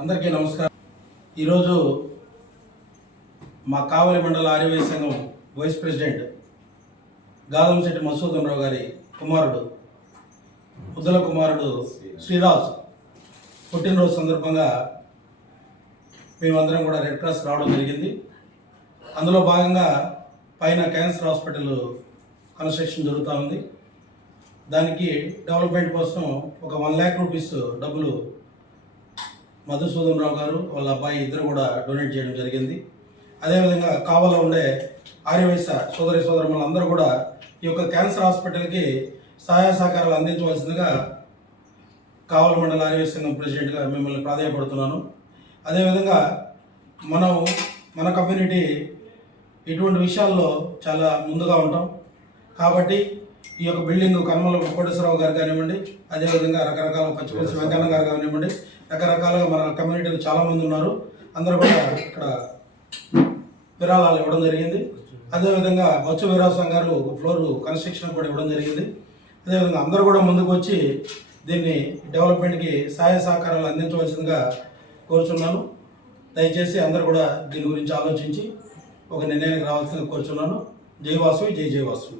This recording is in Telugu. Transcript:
అందరికీ నమస్కారం. ఈరోజు మా కావలి మండల ఆర్యవై సంఘం వైస్ ప్రెసిడెంట్ గాదంశెట్టి మసూదన్ రావు గారి కుమారుడు ముద్దల కుమారుడు శ్రీరాజ్ పుట్టినరోజు సందర్భంగా మేమందరం కూడా రెడ్ క్రాస్ రావడం జరిగింది. అందులో భాగంగా పైన క్యాన్సర్ హాస్పిటల్ కన్స్ట్రక్షన్ జరుగుతూ ఉంది. దానికి డెవలప్మెంట్ కోసం ఒక వన్ ల్యాక్ రూపీస్ డబ్బులు మధుసూదన్ రావు గారు వాళ్ళ అబ్బాయి ఇద్దరు కూడా డొనేట్ చేయడం జరిగింది. అదేవిధంగా కావలో ఉండే ఆర్యవైశ్య సోదరి సోదరులందరూ కూడా ఈ యొక్క క్యాన్సర్ హాస్పిటల్కి సహాయ సహకారాలు అందించవలసిందిగా కావల మండల ఆర్యవైశ్య సంఘం ప్రెసిడెంట్గా మిమ్మల్ని ప్రాధాయపడుతున్నాను. అదేవిధంగా మనం మన కమ్యూనిటీ ఇటువంటి విషయాల్లో చాలా ముందుగా ఉంటాం. కాబట్టి ఈ యొక్క బిల్డింగ్ కర్మల కోటేశ్వరరావు గారు కానివ్వండి అదేవిధంగా రకరకాల పచ్చిపులుసు వెంకన్న గారు కానివ్వండి రకరకాలుగా మన కమ్యూనిటీలో చాలామంది ఉన్నారు. అందరూ కూడా ఇక్కడ విరాళాలు ఇవ్వడం జరిగింది. అదేవిధంగా బొత్స వీరాసం గారు ఫ్లోర్ కన్స్ట్రక్షన్ కూడా ఇవ్వడం జరిగింది. అదేవిధంగా అందరూ కూడా ముందుకు వచ్చి దీన్ని డెవలప్మెంట్కి సహాయ సహకారాలు అందించవలసిందిగా కోరుచున్నాను. దయచేసి అందరూ కూడా దీని గురించి ఆలోచించి ఒక నిర్ణయానికి రావాల్సిందిగా కోరుచున్నాను. జై వాసు జై జై వాసు.